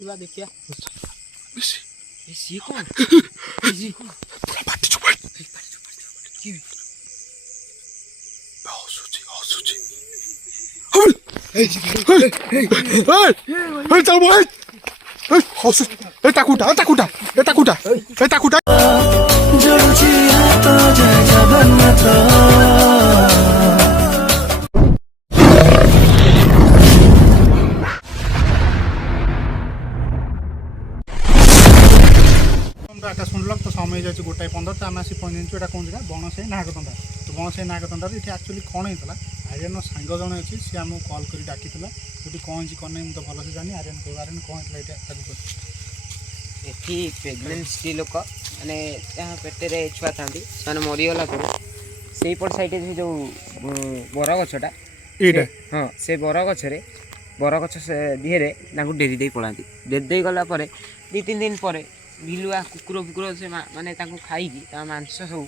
देखिया ये कौन ये कौन पूरा पार्टी चुप की सूची ए चल बोल ए हौस ए ताकुटा जोड़ुची हाथ जय जगन्नाथ এটা শুনলাম তো সময় যাচ্ছে 1:15 তো আমি আসি পৌঁছাইଛୁ এটা কোন জায়গা বଣସାହି ନାଗତଣ୍ଡା ତ ବଣସାହି ନାଗତଣ୍ଡାରେ ଏଠି ଆକ୍ଚୁଆଲି କ'ଣ ହେଇଥିଲା ଆର୍ୟନର ସାଙ୍ଗ ଜଣେ ଅଛି ସିଏ ଆମକୁ କଲ୍ କରି ଡାକିଥିଲା ସେଠି କ'ଣ ହେଇଛି କ'ଣ ନାହିଁ ମୁଁ ତ ଭଲସେ ଜାଣି ଆର୍ୟନ କହିବ ଆର୍ୟନ କ'ଣ ହେଇଥିଲା ଏଇଟା ତାକୁ ଏଠି ପ୍ରେଗନେଣ୍ଟ ସ୍ତ୍ରୀ ଲୋକ ମାନେ ଯାହା ପେଟରେ ଛୁଆ ଥାନ୍ତି ସେମାନେ ମରିଗଲା ପରେ ସେଇପଟ ସାଇଡ଼ରେ ସେ ଯେଉଁ ବରଗଛଟା ଏଇଟା ହଁ ସେ ବରଗଛ ଦିହରେ ତାଙ୍କୁ ଡେରି ଦେଇ ପଳାନ୍ତି ଡେରି ଦେଇ ଗଲା ପରେ 2-3 ଦିନ ପରେ ବିଲୁଆ କୁକୁର ସେ ମାନେ ତାଙ୍କୁ ଖାଇକି ତା ମାଂସ ସବୁ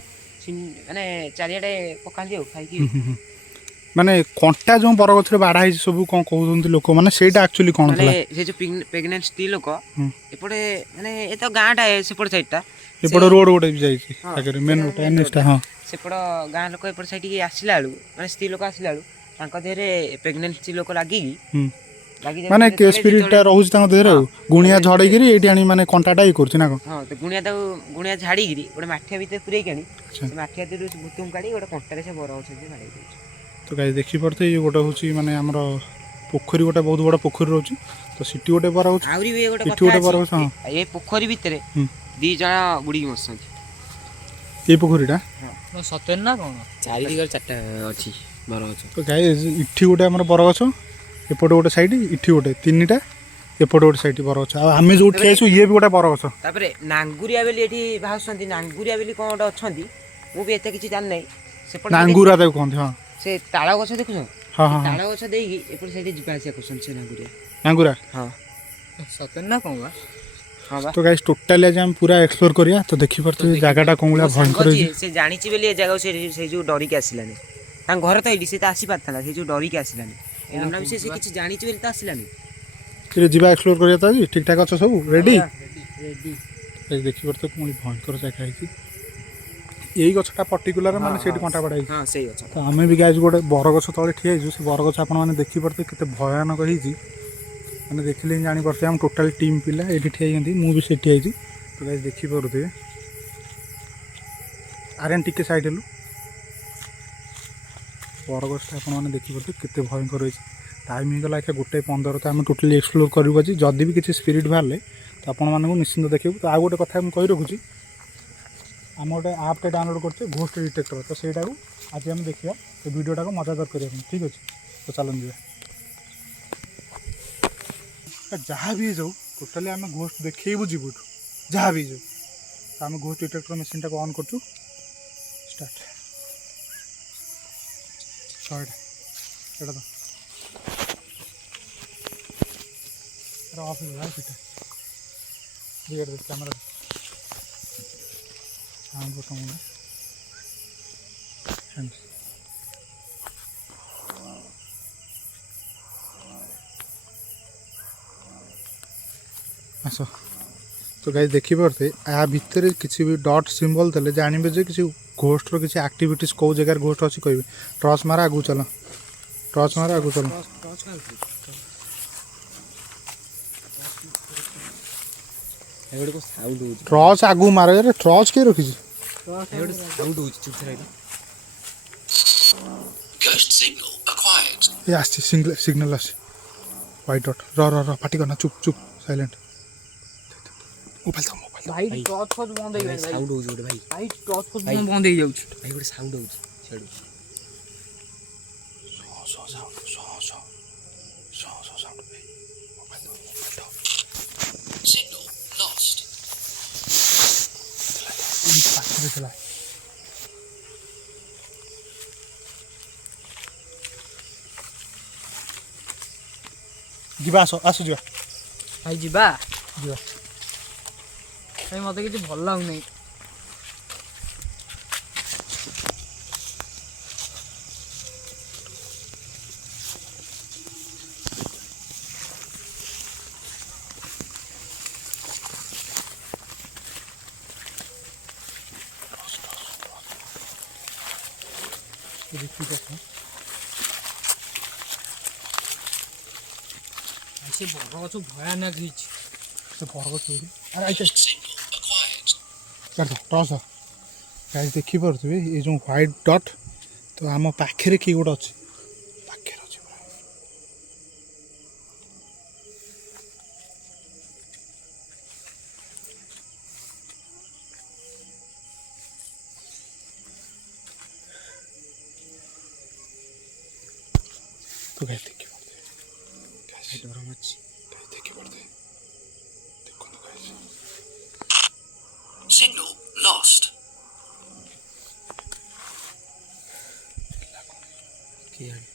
ମାନେ ଚାରିଆଡ଼େ ପକାନ୍ତି ଆଉ ଖାଇକି ମାନେ କଣ୍ଟା ଯେଉଁ ବରଗଛରେ ବାଡ଼ା ହେଇଛି ସବୁ କ'ଣ କହୁଛନ୍ତି ଲୋକମାନେ ସେଇଟା ଆକ୍ଚୁଆଲି କ'ଣ ଥିଲା ସେ ଯେଉଁ ପ୍ରେଗନେଣ୍ଟ ସ୍ତ୍ରୀ ଲୋକ ଏପଟେ ମାନେ ଏ ତ ଗାଁଟା ସେପଟ ସାଇଡ଼ଟା ଏପଟେ ରୋଡ଼ ଗୋଟେ ବି ଯାଇଛି ଆଗରେ ମେନ୍ ରୋଡ଼ ଏନ୍ଏଚଟା ହଁ ସେପଟ ଗାଁ ଲୋକ ଏପଟ ସାଇଡ଼କି ଆସିଲା ବେଳୁ ମାନେ ସ୍ତ୍ରୀ ଲୋକ ଆସିଲା ବେଳୁ ତାଙ୍କ ଦେହରେ ପ୍ରେଗନେଣ୍ଟ ସ୍ତ୍ରୀ ଲୋକ ଲାଗିକି ମାନେ ସ୍ପିରିଟଟା ରହୁଛି ତାଙ୍କ ଦେହରେ ଆଉ ଗୁଣିଆ ଝଡ଼େଇକିରି ଏଇଠି ଆଣି ମାନେ କଣ୍ଟାଟା ଇଏ କରୁଛି ନା କ'ଣ ହଁ ତ ଗୁଣିଆ ଝାଡ଼ିକିରି ଗୋଟେ ମାଠିଆ ଭିତରେ ପୁରେଇକି ଆଣି ସେ ମାଠିଆ ଭିତରୁ ଭୂତଙ୍କୁ କାଢ଼ି ଗୋଟେ କଣ୍ଟାରେ ସେ ବରଗଛ ମାରି ଦେଉଛି ତ ଗାଈ ଦେଖିପାରୁଥିବେ ଇଏ ଗୋଟେ ହେଉଛି ମାନେ ଆମର ପୋଖରୀ ଗୋଟେ ବହୁତ ବଡ଼ ପୋଖରୀ ରହୁଛି ତ ସେଠି ଗୋଟେ ବରଗଛ ଆହୁରି ବି ଗୋଟେ ଏଠି ଗୋଟେ ବରଗଛ ହଁ ଏ ପୋଖରୀ ଭିତରେ 2 ଜଣ ବୁଡ଼ିକି ମରିଛନ୍ତି ଏଇ ପୋଖରୀଟା ସତରେ ନା କ'ଣ ଚାରି ଦିଗରେ 4ଟା ଅଛି ବରଗଛ ତ ଗାଈ ଏଠି ଗୋଟେ ଆମର ବରଗଛ ଏପଟେ ଗୋଟେ ସାଇଡ୍ ଏଠି ଗୋଟେ 3ଟା ଏପଟେ ଗୋଟେ ସାଇଡ୍ ବରଗଛ ଆଉ ଆମେ ଯୋଉଠି ଠିଆ ହେଇଛୁ ଇଏ ବି ଗୋଟେ ବରଗଛ ତାପରେ ନାଙ୍ଗୁରିଆ ବୋଲି ଏଠି ବାହାରୁଛନ୍ତି ନାଙ୍ଗୁରିଆ ବୋଲି କ'ଣ ଗୋଟେ ଅଛନ୍ତି ମୁଁ ବି ଏତେ କିଛି ଜାଣିନାହିଁ ସେପଟେ ନାଙ୍ଗୁରା ତାକୁ କହନ୍ତି ହଁ ସେ ତାଳ ଗଛ ଦେଖୁଛ ହଁ ହଁ ତାଳ ଗଛ ଦେଇକି ଏପଟେ ସେଇଠି ଯିବା ଆସିବା କରୁଛନ୍ତି ସେ ନାଙ୍ଗୁରା ହଁ ସତରେ ନା କ'ଣ ବା ହଁ ବା ତ ଗାଇସ୍ ଟୋଟାଲି ଆଜି ଆମେ ପୁରା ଏକ୍ସପ୍ଲୋର କରିବା ତ ଦେଖିପାରୁଥିବେ ଜାଗାଟା କ'ଣ ଭଳିଆ ଭୟଙ୍କର ହେଇଛି ସେ ଜାଣିଛି ବୋଲି ଏ ଜାଗାକୁ ସେ ଯେଉଁ ଡରିକି ଆସିଲାନି ତାଙ୍କ ଘର ତ ଏଇଠି ସେ ତ ଆସିପାରିଥିଲା ସେ ଯେଉଁ ଡରିକି ଆସିଲାନି ଏଗୁଡ଼ା ବି ସେ କିଛି ଜାଣିଛି ବୋଲି ତ ଆସିଲାନି ସେଠି ଯିବା ଏକ୍ସପ୍ଲୋର କରିବା ତ ଆଜି ଠିକ୍ ଠାକ୍ ଅଛ ସବୁ ରେଡ଼ି ଦେଖିପାରୁଥିବେ କ'ଣ ଭୟଙ୍କର ଜାଗା ହେଇଛି ଏଇ ଗଛଟା ପର୍ଟିକୁଲାର ମାନେ ସେଇଠି କଣ୍ଟା ବାଡ଼ା ହେଇଛି ହଁ ସେଇ ଗଛ ତ ଆମେ ବି ଗାଇଛୁ ଗୋଟେ ବରଗଛ ତଳେ ଠିଆ ହେଇଛୁ ସେ ବରଗଛ ଆପଣମାନେ ଦେଖିପାରୁଥିବେ କେତେ ଭୟାନକ ହେଇଛି ମାନେ ଦେଖିଲେ ହିଁ ଜାଣିପାରୁଥିବେ ଆମ ଟୋଟାଲ୍ ଟିମ୍ ପିଲା ଏଇଠି ଠିଆ ହେଇଛନ୍ତି ମୁଁ ବି ସେଠି ହେଇଛି ତ ଗାଇସ୍ ଦେଖିପାରୁଥିବେ ଆର୍ୟନ ଟିକେ ସାଇଡ୍ ହେଲୁ ବରଗଛଟା ଆପଣମାନେ ଦେଖିପାରୁଥିବେ କେତେ ଭୟଙ୍କର ହେଇଛି ଟାଇମ୍ ହେଇଗଲା ଏକା 1:15 ତ ଆମେ ଟୋଟାଲି ଏକ୍ସପ୍ଲୋର କରିବୁ ଆଜି ଯଦି ବି କିଛି ସ୍ପିରିଟ୍ ବାହାରିଲେ ତ ଆପଣମାନଙ୍କୁ ନିଶ୍ଚିନ୍ତ ଦେଖିବୁ ତ ଆଉ ଗୋଟେ କଥା ମୁଁ କହି ରଖୁଛି ଆମେ ଗୋଟେ ଆପ୍ଟେ ଡାଉନଲୋଡ଼ କରୁଛେ ଘୋଷ୍ଟ ଡିଟେକ୍ଟର ତ ସେଇଟାକୁ ଆଜି ଆମେ ଦେଖିବା ସେ ଭିଡ଼ିଓଟାକୁ ମଜାଦାର କରିବା ପାଇଁ ଠିକ୍ ଅଛି ତ ଚାଲନ୍ତୁ ଯିବା ଯାହା ବି ହେଇଯାଉ ଟୋଟାଲି ଆମେ ଘୋଷ୍ଟ ଦେଖେଇବୁ ଯିବୁଠୁ ଯାହା ବି ହେଇଯାଉ ତ ଆମେ ଘୋଷ୍ଟ ଡିଟେକ୍ଟର ମେସିନ୍ଟାକୁ ଅନ୍ କରୁଛୁ ଷ୍ଟାର୍ଟ ଏଇଟା ତ ଅଫ୍ ହେଇଗଲା ସେଟା ଦିଗରେ କ୍ୟାମେରା ସାଉଣ୍ଡ ବଟନ୍ ଆସ ତ ଗାଇସ୍ ଦେଖିପାରୁଥିବେ ୟା ଭିତରେ କିଛି ବି ଡଟ୍ ସିମ୍ବଲ୍ ଦେଲେ ଜାଣିବେ ଯେ କିଛି ଘୋଷ୍ଟର କିଛି ଆକ୍ଟିଭିଟିଜ୍ କେଉଁ ଜାଗାରେ ଘୋଷ୍ଟ ଅଛି କହିବେ ଟର୍ଚ୍ଚ ମାର ଆଗକୁ ଚାଲ ଟର୍ଚ୍ଚ ମାର ଆଗକୁ ଚାଲ ଟର୍ଚ୍ଚ ଆଗକୁ ମାର ଟର୍ଚ୍ଚ କିଏ ରଖିଛି ଏ ଆସିଛି ସିଗ୍ନାଲ୍ ଆସିଛି ହ୍ୱାଇଟ୍ ଡଟ୍ ର ପାଟି କରନା ଚୁପ୍ ସାଇଲେଣ୍ଟ ଭାଇ ଟର୍ଚ୍ଚ ଫର୍ଚ୍ଚ ବନ୍ଦ ହେଇଗଲାଣି ସାଉଣ୍ଡ ହଉଛି ଗୋଟେ ଭାଇ ଟର୍ଚ୍ଚ ଫର୍ଚ୍ଚ ବନ୍ଦ ହେଇଯାଉଛି ଭାଇ ଗୋଟେ ସାଉଣ୍ଡ ହଉଛି ଛାଡୁ ଯିବା ଆସ ଯିବା ଭାଇ ଯିବା ଯିବା ଭାଇ ମତେ କିଛି ଭଲ ଲାଗୁନାହିଁ ସେ ବରଗଛ ଭୟାନକ ହେଇଛି। ସେ ବରଗଛ ଟସ୍ ଗାଇସ୍ ଦେଖିପାରୁଥିବେ ଏ ଯେଉଁ ହ୍ୱାଇଟ୍ ଡଟ୍ ତ ଆମ ପାଖରେ କିଏ ଗୋଟେ ଅଛି ପାଖରେ ଅଛି ପୁରା। तो गाइस ଦେଖିପାରୁଥିବେ ଗାଇସ୍ ଡର ମାରୁଛି। ଗାଇସ୍ ଦେଖିପାରୁଥିବେ ଦେଖନ୍ତୁ ଗାଇସ୍ Signal lost. କିଆଣି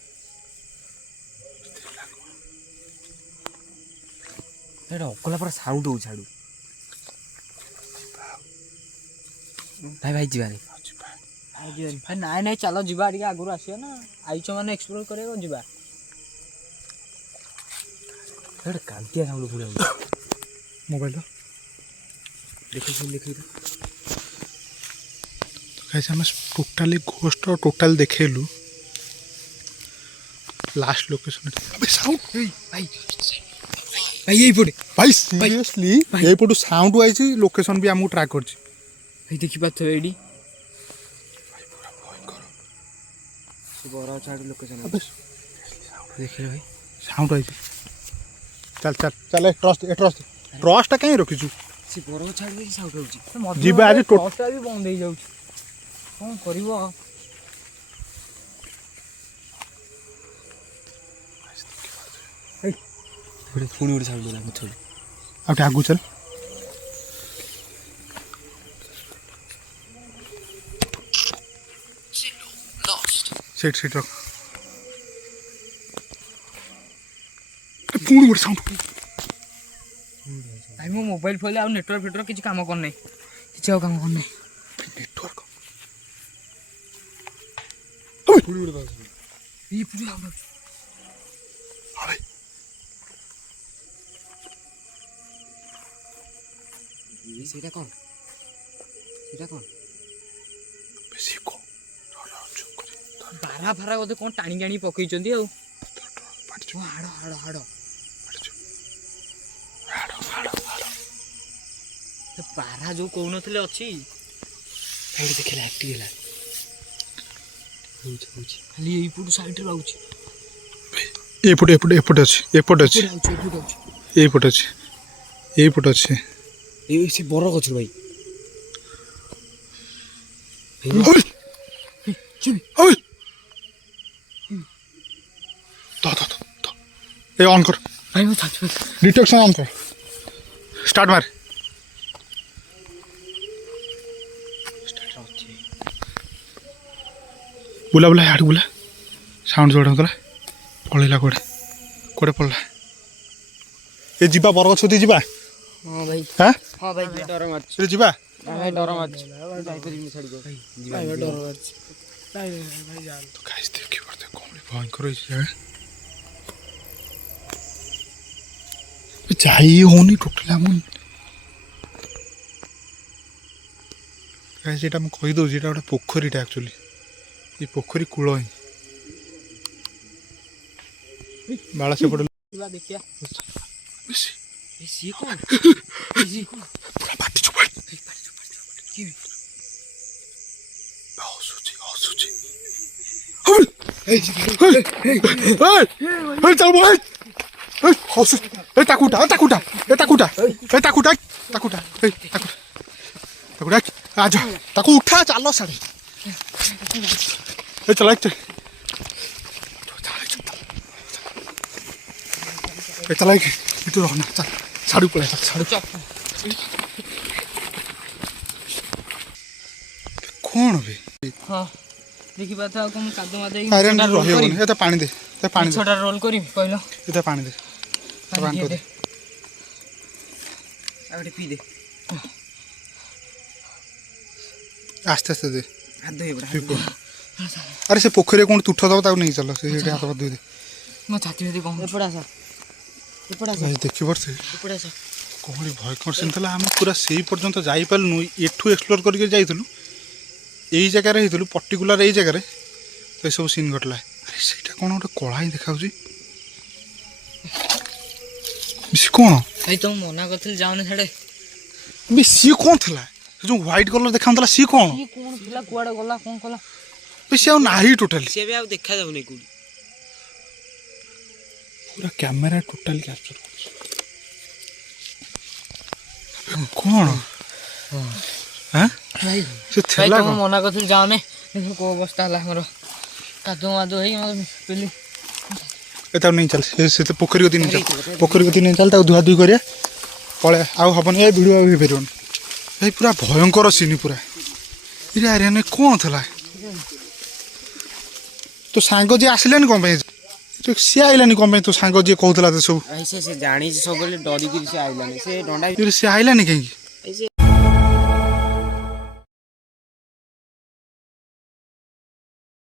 ଏଇଟା ଅକଲା ପୁରା ସାଉଣ୍ଡ ହଉଛି ଛାଡ଼ୁ। ଭାଇ ଭାଇ ଯିବାନି ଯିବାନି ଭାଇ ନାଇଁ ନାଇଁ ଚାଲ ଯିବା ଟିକେ ଆଗରୁ ଆସିବା ନା ଆଇଛ ମାନେ ଏକ୍ସପ୍ଲୋର କରିବାକୁ ଯିବା। ଗୋଟେ କାନ୍ତିଆ ସାଉଣ୍ଡ ପୁରା ମୋବାଇଲ ଦେଖି ଦେଖି गाइस ଆମେ ଟୋଟାଲି ଘୋଷ୍ଟ ଟୋଟାଲି ଦେଖେଇଲୁ ଲାଷ୍ଟ ଲୋକେସନ अबे ସାଉଣ୍ଡ ଭାଇ ଭାଇ ଏଇପଟେ ଭାଇ ସିରିୟସଲି ଏଇପଟୁ ସାଉଣ୍ଡ ଆଇଛି ଲୋକେସନ ବି ଆମକୁ ଟ୍ରାକ୍ କରିଛି। ଭାଇ ଦେଖିପାରୁଥିବେ ଏଇଠି ଭାଇ ପୁରା ଭୟଙ୍କର ସେ ବର ଛାଡ଼ି ଲୋକେସନ अबे ଦେଖିଲେ ଭାଇ ସାଉଣ୍ଡ ଆଇଛି। ଚାଲ ଚାଲ ଚାଲ ଟ୍ରସ୍ଟା କାହିଁ ରଖିଛୁ ସେ ବର ଛାଡ଼ି ସାଉଣ୍ଡ ହଉଛି ଯିବା ଆଜି ଟର୍ଚ୍ଚଟା ବି ବନ୍ଦ ହେଇଯାଉଛି କ'ଣ କରିବ। ପୁଣି ଗୋଟେ ସାଉଣ୍ଡ ହେଲା ପଛରେ ଆଉ ଟିକେ ଆଗକୁ ଚାଲ Signal lost. ସେଇଠି ସେଇଠି ରଖ ପୁଣି ଗୋଟେ ସାଉଣ୍ଡ ଭାଇ ମୋ ମୋବାଇଲ ଫୋନ ଆଉ ନେଟୱାର୍କ ଫେଟୱାର୍କ କିଛି କାମ କରୁନାହିଁ କିଛି ଆଉ କାମ କରୁନାହିଁ ନେଟୱାର୍କ ପୁଣି ଗୋଟେ ଇଏ ପୁଣି ସାଉଣ୍ଡ ହଉଛି। ସେଇଟା କ'ଣ ସେଇଟା କ'ଣ ବେଶୀ କହ ବାରା ଫାରା ବୋଧେ କ'ଣ ଟାଣିକି ଆଣିକି ପକେଇଛନ୍ତି ଆଉ ହାଡ଼ ହାଡ଼ ହାଡ଼ ବାରା ଯୋଉ କହୁନଥିଲେ ଅଛି ସେଇଠି ଦେଖିଲା ଆକ୍ଟିଭ ହେଲା ହଉଛି ହଉଛି ଖାଲି ଏଇପଟୁ ସାଇଡ଼ରେ ଲାଗୁଛି ଏପଟେ ଏପଟେ ଏପଟେ ଅଛି ଏପଟେ ଅଛି ଏଇପଟେ ଅଛି ଏଇପଟେ ଅଛି ଏଇ ସେ ବର ଗଛରୁ ଭାଇ ଏ ଅନ୍ କର ଭାଇ ମୁଁ ଛାତି डिटेक्शन ऑन कर स्टार्ट मार बुला बुला यार बुला साउंड जोड़ होतला पळेला कोडे कोडे पळला ए जिबा बरगछ दी जिबा हाँ भाई हां हाँ भाई डर मारछ ए जिबा भाई डर मारछ भाई पर मी छाड़ी दे भाई डर मारछ भाई जान तो गाइस देखि पड़ते कोमली भयंकर होई छै जाई होनी टोटला मन गाइस एटा म कहि दउ जेटा गोटे पोखरीटा एक्चुअली ये पोखरी कूल ही बाला से पड़े देखिया बेसी सी कौन पूरा पार्टी चुप की हसुची हसुची हे चल भाई ए हसु ए ताकुटा ताकुटा ए ताकुटा ए ताकुटा ताकुटा ए ताकुटा ताकुटा आजा ताकू उठा चलो सारे ए चल एक ए चल एक इतु रहना चल साड़ू पड़े साड़ू कौन बे हां देखि बात आ कोन कादो मादे आयरन रहे होनी ए त पानी दे त पानी दे छोटा रोल करी कहलो ए त पानी दे पानी दे आउटे पी दे आस्ते आस्ते दे हाथ धोई बड़ा अरे से पोखरी कौन तुठ दब ताऊ नहीं चलो से हाथ धोई दे मो छाती में कौन एपड़ा सा देखी पड़ते एपड़ा सा कहली भयंकर सीन था आम पूरा से पर्यंत जापारू एठू एक्सप्लोर करके जाइलु यही जगार होइलु पर्टिकुलर यही जगार ଏସବୁ ସିନ୍ ଘଟିଲା। ଆରେ ସେଇଟା କ'ଣ ଗୋଟେ କଳା ହିଁ ଦେଖାଯାଉଛି। ସିଏ କ'ଣ ଭାଇ ତମକୁ ମନା କରିଥିଲି ଯାଉନି ଛାଡ଼େ। ସିଏ କ'ଣ ଥିଲା? ସେ ଯେଉଁ ହ୍ୱାଇଟ୍ କଲର୍ ଦେଖାଉଥିଲା ସିଏ କ'ଣ? କିଏ କ'ଣ ଥିଲା କୁଆଡ଼େ ଗଲା କ'ଣ କଲା? ସିଏ ଆଉ ନାହିଁ ଟୋଟାଲି। ସିଏ ବି ଆଉ ଦେଖାଯାଉନି କୋଉଠି। ପୁରା କ୍ୟାମେରା ଟୋଟାଲି କ୍ୟାପଚର କରୁଛି। କ'ଣ ଆଁ ସେ ଭାଇ ଥିଲା ତମକୁ ମନା କରିଥିଲି ଯାଉନି। ଦେଖ କୋଉ ଅବସ୍ଥା ହେଲା ଆମର। କାଦୁଅ ମାଦୁଅ ହେଇ ପେଲି। ଏ ତାକୁ ନେଇ ଚାଲ ସେ ତ ପୋଖରୀ କତି ନେଇ ଚାଲ। ପୋଖରୀ କତି ନେଇ ଚାଲ ତାକୁ ଧୁଆଧୁଇ କରିବା। ପଳେ ଆଉ ହବନି ଏ ଭିଡ଼ିଓ ଆଉ ହେଇପାରିବନି। ଭାଇ ପୁରା ଭୟଙ୍କର ସିନ୍ ପୁରା। ଇରେ ଆରେ କ'ଣ ଥିଲା? ତୋ ସାଙ୍ଗ ଯିଏ ଆସିଲାନି କ'ଣ ପାଇଁ? ସିଏ ଆଇଲାନି କ'ଣ ପାଇଁ? ତୋ ସାଙ୍ଗ ଯିଏ କହୁଥିଲା ତ ସବୁ ଭାଇ ସେ ଜାଣିଛି ସବୁବେଳେ ଡରିକିରି ସେ ଆଇଲାନି। ସେ ଡଣ୍ଡା ସିଏ ଆଇଲାନି କାହିଁକି?